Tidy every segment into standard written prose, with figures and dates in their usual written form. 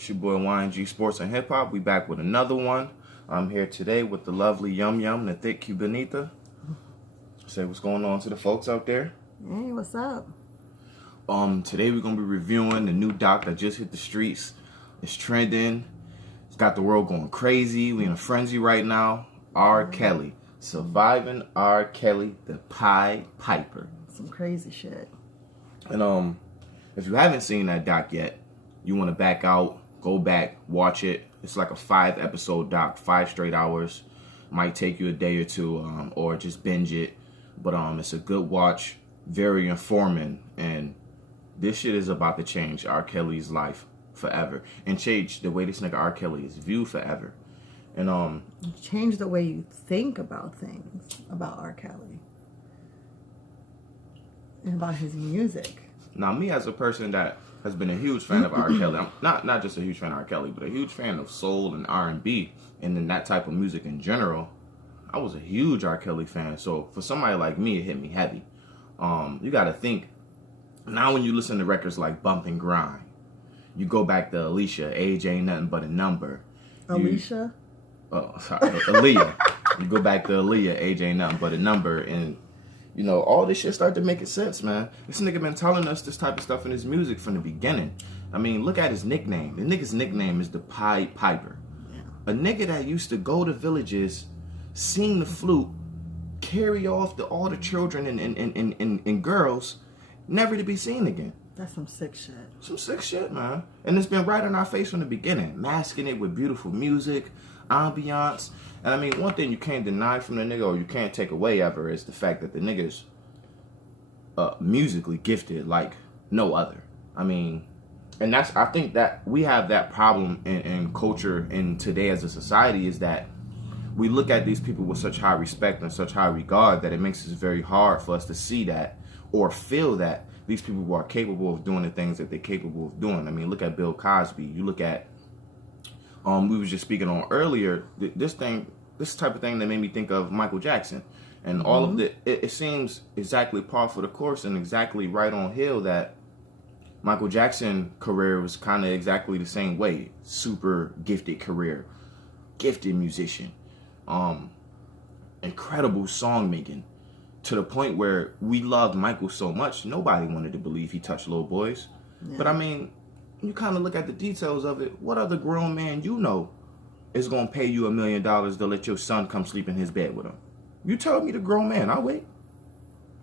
It's your boy YNG Sports and Hip Hop. We back with another one. I'm here today with the lovely Yum Yum, the thick Cubanita. Say what's going on to the folks out there. Hey, what's up? Today we're gonna be reviewing the new doc that just hit the streets. It's trending. It's got the world going crazy. We in a frenzy right now. R.kelly. Surviving R.kelly, the Pied Piper. Some crazy shit. And if you haven't seen that doc yet, you want to back out, go back, watch it. It's like a 5-episode doc, 5 straight hours. Might take you a day or two, or just binge it. But it's a good watch, very informing, and this shit is about to change R. Kelly's life forever and change the way this nigga R. Kelly is viewed forever. And change the way you think about things about R. Kelly and about his music. Now, me as a person that has been a huge fan of R. Kelly, I'm not just a huge fan of R. Kelly, but a huge fan of soul and R&B, and then that type of music in general. I was a huge R. Kelly fan, so for somebody like me, it hit me heavy. You got to think, now when you listen to records like Bump and Grind, you go back to Alicia, Age Ain't Nothing But a Number. Alicia? Aaliyah. You go back to Aaliyah, Age Ain't Nothing But a Number, and you know, all this shit started to make sense, man. This nigga been telling us this type of stuff in his music from the beginning. I mean, look at his nickname. The nigga's nickname is the Pied Piper. Yeah. A nigga that used to go to villages, sing the flute, carry off all the children and girls, never to be seen again. That's some sick shit. Some sick shit, man. And it's been right in our face from the beginning, masking it with beautiful music, ambiance. And I mean, one thing you can't deny from the nigga, or you can't take away ever, is the fact that the nigga's musically gifted like no other. I mean, and I think that we have that problem in culture in today as a society, is that we look at these people with such high respect and such high regard that it makes it very hard for us to see that or feel that these people are capable of doing the things that they're capable of doing. I mean, look at Bill Cosby. You look at, we was just speaking on earlier, this type of thing that made me think of Michael Jackson. And all of it seems exactly par for the course and exactly right on hill that Michael Jackson's career was kind of exactly the same way. Super gifted career, gifted musician, incredible song making, to the point where we loved Michael so much, nobody wanted to believe he touched little boys. Yeah. But I mean, you kind of look at the details of it. What other grown man you know is going to pay you $1 million to let your son come sleep in his bed with him? You tell me the grown man, I'll wait.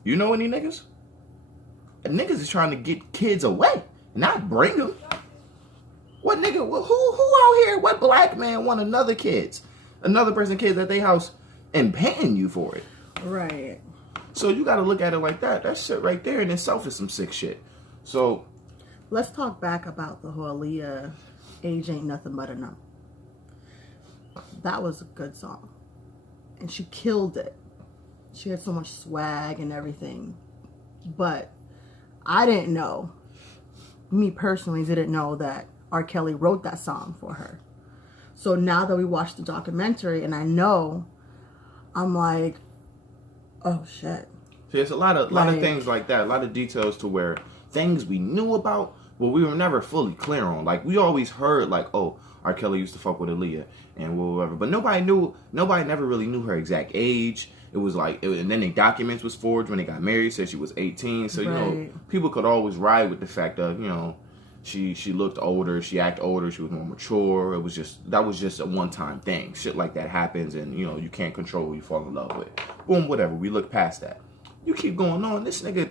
You know any niggas? And niggas is trying to get kids away, not bring them. What nigga, who out here, what black man want another person kids at their house and paying you for it? Right. So you got to look at it like that. That shit right there in itself is some sick shit. So let's talk back about the whole Aaliyah, Age Ain't Nothing But a Number. That was a good song. And she killed it. She had so much swag and everything. But I didn't know, me personally didn't know that R. Kelly wrote that song for her. So now that we watched the documentary and I know, I'm like, oh shit. See, it's a lot of things like that, a lot of details to where things we knew about, but we were never fully clear on. Like, we always heard like, oh, R. Kelly used to fuck with Aaliyah and whatever, but nobody never really knew her exact age. It was like, and then the documents was forged when they got married, said she was 18. So, you know, people could always ride with the fact of, you know, she looked older, she acted older, she was more mature. That was just a one-time thing. Shit like that happens, and, you know, you can't control who you fall in love with. Boom, whatever. We look past that. You keep going on. This nigga's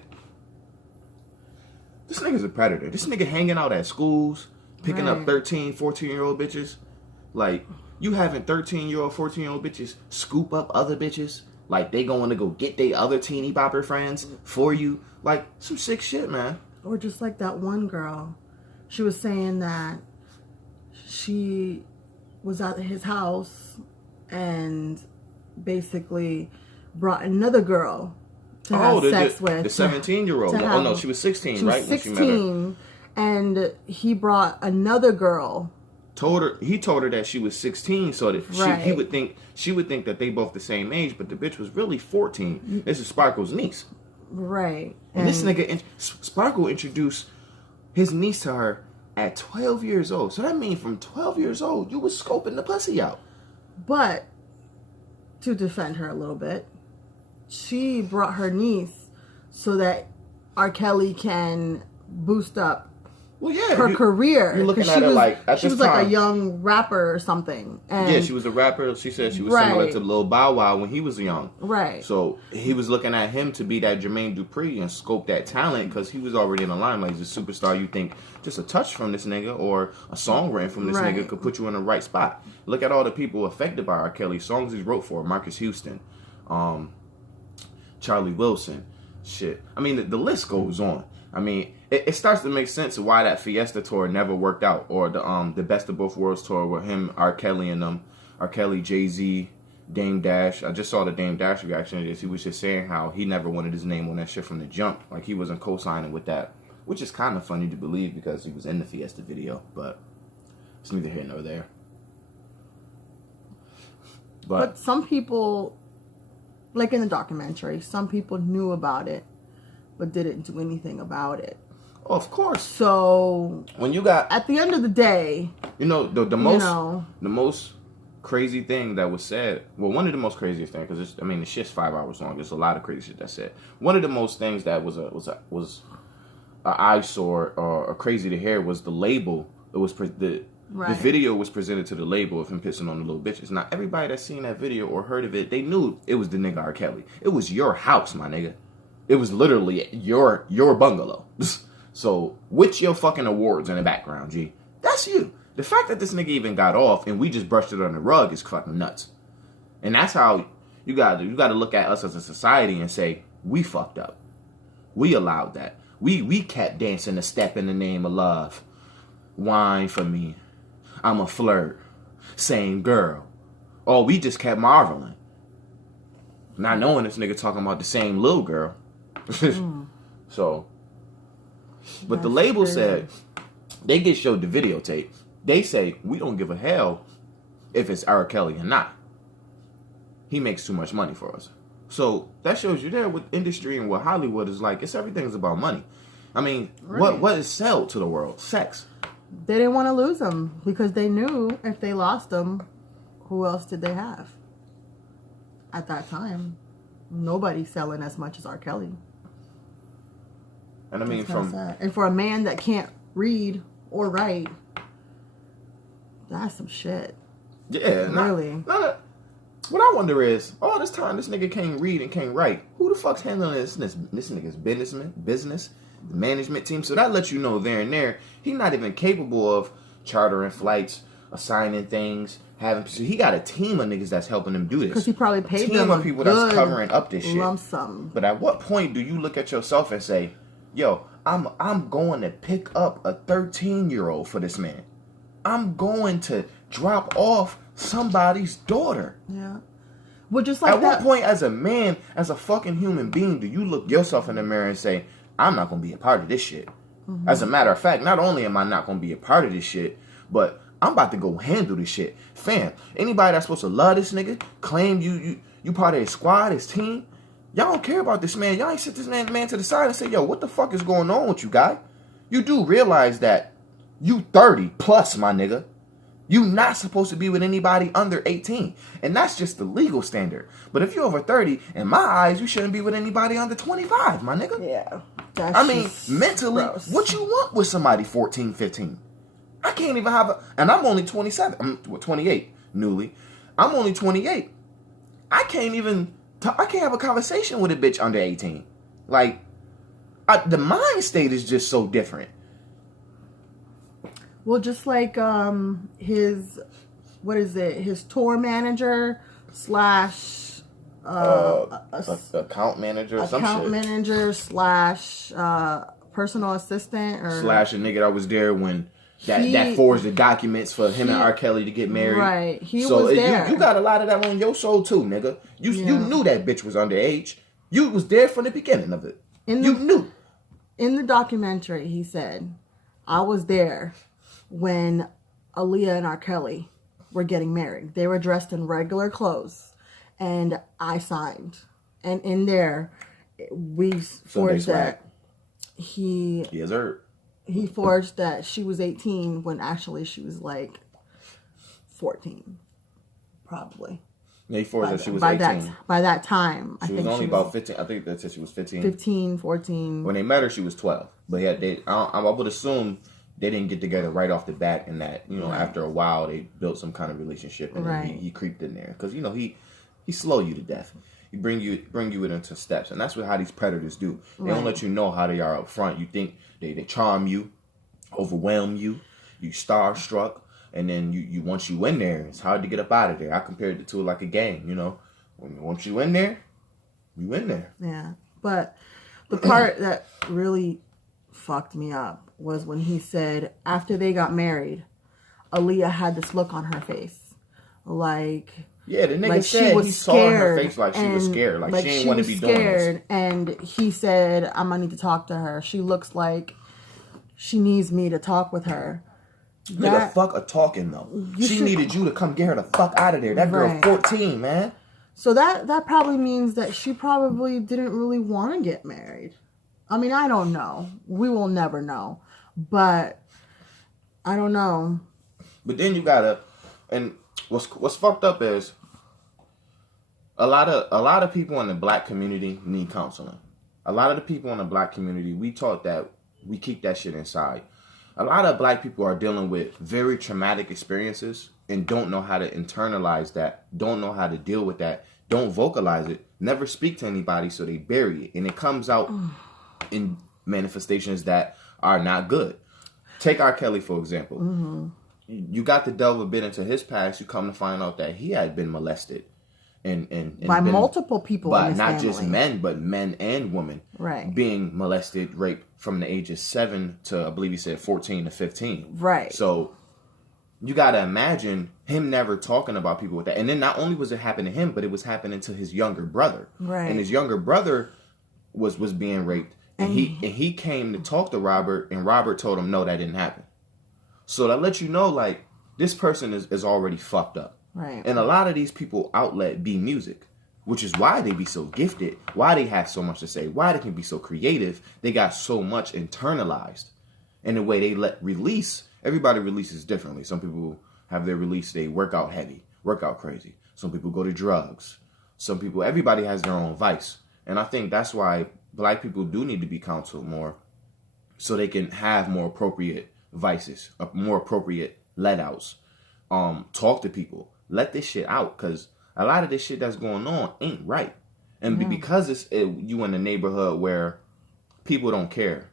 a predator. This nigga hanging out at schools, picking up 13, 14-year-old bitches. Like, you having 13-year-old, 14-year-old bitches scoop up other bitches. Like, they going to go get their other teeny bopper friends for you. Like, some sick shit, man. Or just like that one girl. She was saying that she was at his house and basically brought another girl to have sex with. The 17-year-old. Oh, no, she was 16, right? She was 16, and he brought another girl. He told her that she was 16, so that she would think that they both the same age, but the bitch was really 14. This is Sparkle's niece. Right. And this nigga, Sparkle introduced his niece to her At 12 years old. So that means from 12 years old, you was scoping the pussy out. But to defend her a little bit, she brought her niece so that R. Kelly can boost up her career. You're looking at her like at she this was time, like a young rapper or something. And yeah, she was a rapper. She said she was similar to Lil Bow Wow when he was young. Right. So he was looking at him to be that Jermaine Dupri and scope that talent because he was already in the limelight. He's a superstar. You think just a touch from this nigga or a song written from this nigga could put you in the right spot. Look at all the people affected by R. Kelly. Songs he wrote for Marcus Houston, Charlie Wilson. Shit. I mean, the list goes on. I mean, it starts to make sense of why that Fiesta tour never worked out, or the Best of Both Worlds tour with him, R. Kelly, and R. Kelly, Jay-Z, Dame Dash. I just saw the Dame Dash reaction to this. He was just saying how he never wanted his name on that shit from the jump. Like, he wasn't co-signing with that, which is kind of funny to believe because he was in the Fiesta video, but it's neither here nor there. But some people, like in the documentary, some people knew about it but didn't do anything about it. Oh, of course. So when you got, at the end of the day, the most crazy thing that was said. Well, one of the most craziest things, because the shit's 5 hours long. There's a lot of crazy shit that's said. One of the most things that was a eyesore or crazy to hear was the label. It was the video was presented to the label of him pissing on the little bitches. Now, everybody that's seen that video or heard of it, they knew it was the nigga R. Kelly. It was your house, my nigga. It was literally your bungalow. So, with your fucking awards in the background, G, that's you. The fact that this nigga even got off and we just brushed it on the rug is fucking nuts. And that's how you got to look at us as a society and say, we fucked up. We allowed that. We kept dancing a step in the name of love. Wine for me. I'm a flirt. Same girl. Oh, we just kept marveling. Not knowing this nigga talking about the same little girl. So, but the label said, they get showed the videotape. They say, we don't give a hell if it's R. Kelly or not. He makes too much money for us. So, that shows you there with industry and what Hollywood is like. Everything's about money. I mean, what is sell to the world? Sex. They didn't want to lose him because they knew if they lost him, who else did they have? At that time, nobody's selling as much as R. Kelly. And I mean, and for a man that can't read or write, that's some shit. Yeah, really. What I wonder is, all this time this nigga can't read and can't write. Who the fuck's handling this nigga's business, the management team? So that lets you know there and there, he's not even capable of chartering flights, assigning things, so he got a team of niggas that's helping him do this. Because he probably paid them a team of people that's covering up this shit. Lump sum. But at what point do you look at yourself and say, yo, I'm going to pick up a 13-year-old for this man. I'm going to drop off somebody's daughter. Yeah. Well, just like at what point as a man, as a fucking human being, do you look yourself in the mirror and say, I'm not going to be a part of this shit? Mm-hmm. As a matter of fact, not only am I not going to be a part of this shit, but I'm about to go handle this shit. Fam, anybody that's supposed to love this nigga, claim you part of his squad, his team, y'all don't care about this man. Y'all ain't sit this man to the side and say, yo, what the fuck is going on with you, guy? You do realize that you 30 plus, my nigga. You not supposed to be with anybody under 18. And that's just the legal standard. But if you're over 30, in my eyes, you shouldn't be with anybody under 25, my nigga. Yeah. Mentally, gross. What you want with somebody 14, 15? I can't even have and I'm only 27. I'm 28, newly. I'm only 28. I can't have a conversation with a bitch under 18. Like, the mind state is just so different. Well, just like his tour manager / account manager or some shit. Account manager / personal assistant or / a nigga that was there when that forged the documents for him and R. Kelly to get married. Right. He was there. You got a lot of that on your soul too, nigga. You knew that bitch was underage. You was there from the beginning of it. You knew. In the documentary, he said, I was there when Aaliyah and R. Kelly were getting married. They were dressed in regular clothes, and I signed. And in there, we forged that he he forged that she was 18 when actually she was like 14, probably. Yeah, he forged that she was 18. By that time, she was only about 15. I think they said she was 15. 15, 14. When they met her, she was 12. But yeah, I would assume they didn't get together right off the bat, and that after a while they built some kind of relationship, and then he creeped in there because he slow you to death. He bring you it into steps, and that's how these predators do. They don't let you know how they are up front. You think they charm you, overwhelm you, you starstruck, and then you once you in there, it's hard to get up out of there. I compared it to like a game, Once you in there, you in there. Yeah, but the part that really fucked me up was when he said after they got married, Aaliyah had this look on her face, like. Yeah, the nigga said he saw in her face like she was scared. Like she didn't want to be doing this. And he said, I'm going to need to talk to her. She looks like she needs me to talk with her. Nigga, fuck a talking, though. She needed you to come get her the fuck out of there. That girl 14, man. So that probably means that she probably didn't really want to get married. I mean, I don't know. We will never know. But I don't know. But then you gotta... And what's fucked up is a lot of people in the black community need counseling. A lot of the people in the black community, we taught that we keep that shit inside. A lot of black people are dealing with very traumatic experiences and don't know how to internalize that, don't know how to deal with that, don't vocalize it, never speak to anybody, so they bury it. And it comes out in manifestations that are not good. Take R.Kelly, for example. Mm-hmm. You got to delve a bit into his past, you come to find out that he had been molested. And by multiple people in his not family. Just men, but men and women. Right. Being molested, raped from the ages 7 to, I believe he said, 14 to 15. Right. So you got to imagine him never talking about people with that. And then not only was it happening to him, but it was happening to his younger brother. Right. And his younger brother was being raped. And he came to talk to Robert, and Robert told him, no, that didn't happen. So that lets you know, like, this person is already fucked up. Right. And a lot of these people outlet be music, which is why they be so gifted, why they have so much to say, why they can be so creative. They got so much internalized. And the way they let release, everybody releases differently. Some people have their release, they work out heavy, work out crazy. Some people go to drugs. Some people, everybody has their own vice. And I think that's why black people do need to be counseled more so they can have more appropriate vices, more appropriate let-outs. Talk to people. Let this shit out, because a lot of this shit that's going on ain't right. And because you in a neighborhood where people don't care.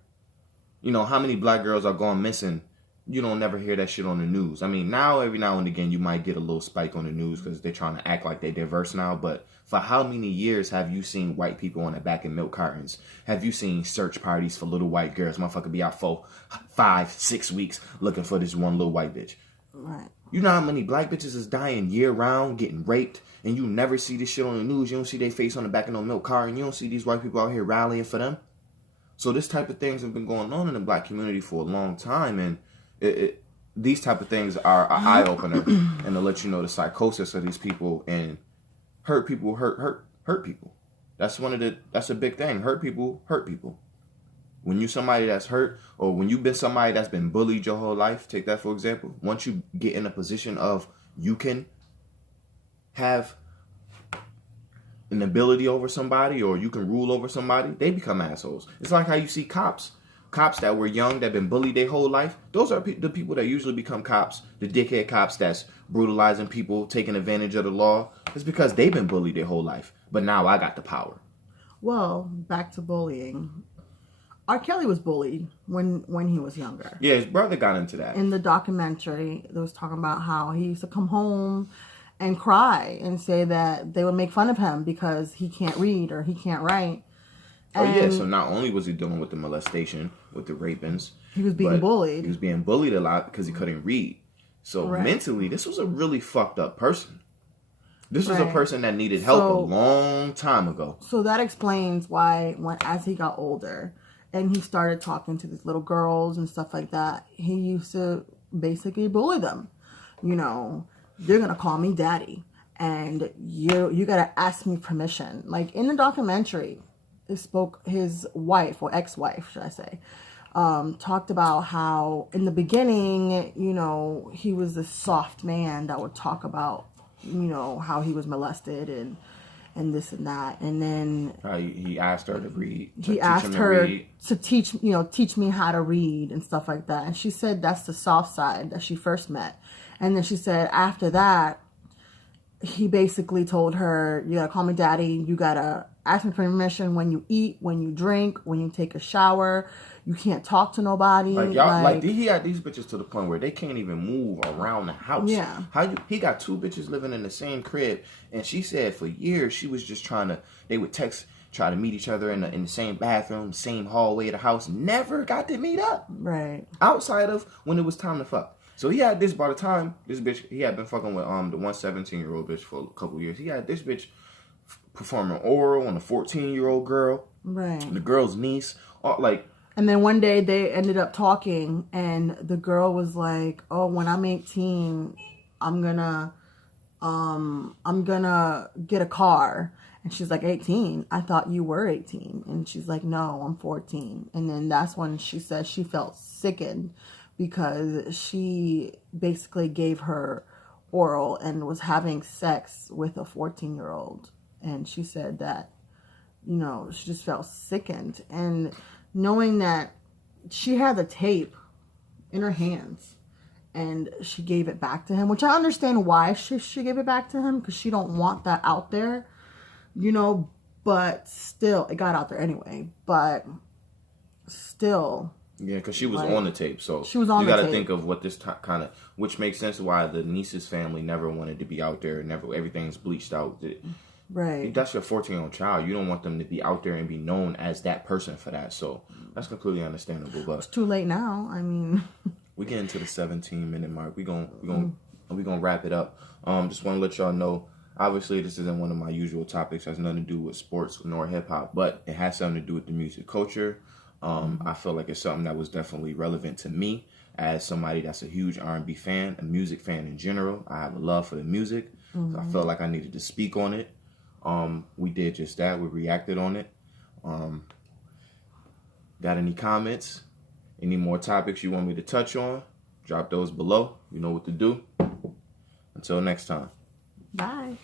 You know, how many black girls are going missing? You don't never hear that shit on the news. I mean, every now and again, you might get a little spike on the news because they're trying to act like they're diverse now. But for how many years have you seen white people on the back of milk cartons? Have you seen search parties for little white girls? Motherfucker be out for 5, 6 weeks looking for this one little white bitch. Right. You know how many black bitches is dying year round, getting raped, and you never see this shit on the news. You don't see their face on the back of no milk carton. You don't see these white people out here rallying for them. So this type of things have been going on in the black community for a long time, and these type of things are an eye opener, and to let you know the psychosis of these people, and hurt people hurt people. That's a big thing. Hurt people hurt people. When you somebody that's hurt, or when you've been somebody that's been bullied your whole life, take that for example. Once you get in a position of you can have an ability over somebody, or you can rule over somebody, they become assholes. It's like how you see cops that were young, that been bullied their whole life. Those are the people that usually become cops, the dickhead cops that's brutalizing people, taking advantage of the law. It's because they've been bullied their whole life. But now I got the power. Well, back to bullying. R.Kelly was bullied when he was younger. Yeah, his brother got into that. In the documentary, they was talking about how he used to come home and cry and say that they would make fun of him because he can't read or he can't write. And so not only was he dealing with the molestation, with the rapings, he was being bullied. He was being bullied a lot because he couldn't read. So mentally, this was a really fucked up person. This was a person that needed help a long time ago. So that explains why as he got older and he started talking to these little girls and stuff like that, he used to basically bully them. You know, you're going to call me daddy and you got to ask me permission. Like in the documentary, it spoke his wife, or ex-wife, should I say, talked about how in the beginning, you know, he was this soft man that would talk about, you know, how he was molested and this and that. And then he asked her to read. He asked her to teach me how to read and stuff like that. And she said that's the soft side that she first met. And then she said after that, he basically told her, you gotta call me daddy. You gotta ask me permission when you eat, when you drink, when you take a shower. You can't talk to nobody. Like he had these bitches to the point where they can't even move around the house. Yeah. He got 2 bitches living in the same crib, and she said for years she was just they would try to meet each other in the same bathroom, same hallway of the house. Never got to meet up. Right. Outside of when it was time to fuck. So he had this by the time this bitch, he had been fucking with the 17-year-old bitch for a couple years. He had this bitch performing oral on a 14-year-old girl. Right. The girl's niece. And then one day they ended up talking, and the girl was like, "Oh, when I'm 18, I'm gonna get a car." And she's like, 18? I thought you were 18. And she's like, no, I'm 14. And then that's when she said she felt sickened because she basically gave her oral and was having sex with a 14-year-old. And she said that, you know, she just felt sickened. And knowing that she had the tape in her hands and she gave it back to him, which I understand why she gave it back to him, because she don't want that out there, you know, but still, it got out there anyway, but still. Yeah, because she was on the tape, so she was on you the got to tape. think of what this kind of, which makes sense why the niece's family never wanted to be out there, everything's bleached out. Right. That's your 14-year-old child. You don't want them to be out there and be known as that person for that. So that's completely understandable. But it's too late now. I mean, we get into the 17-minute mark. We gonna wrap it up. Just want to let y'all know. Obviously, this isn't one of my usual topics. It has nothing to do with sports nor hip hop, but it has something to do with the music culture. I feel like it's something that was definitely relevant to me as somebody that's a huge R&B fan, a music fan in general. I have a love for the music. So I felt like I needed to speak on it. We did just that. We reacted on it. Got any comments? Any more topics you want me to touch on? Drop those below. You know what to do. Until next time. bye.